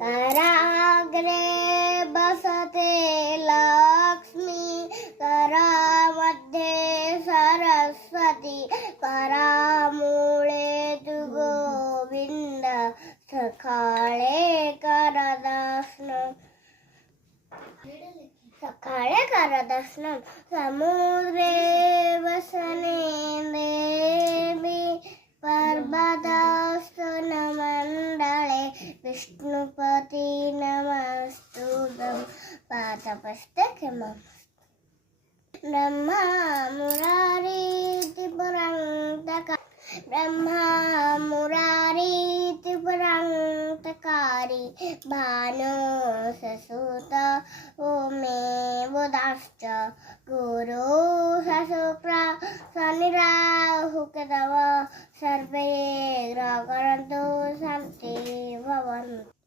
कराग्रे बसते लक्ष्मी करामध्ये सरस्वती करामूळे तु गोविंद सकाळे करदर्शनम समुद्रे वसने देवी पर्वतस्तनमण्डले विष्णुपति नमस्तुभ्यं पादपस्तके मम ब्रह्मा मुरारी पुरान्तकारी भानो ससुत ओमे बुधाश्च गुरु सशुक्र शनिराहुकेतव सर्वे ग्रहकरन्तु शान्ति भवन्तु।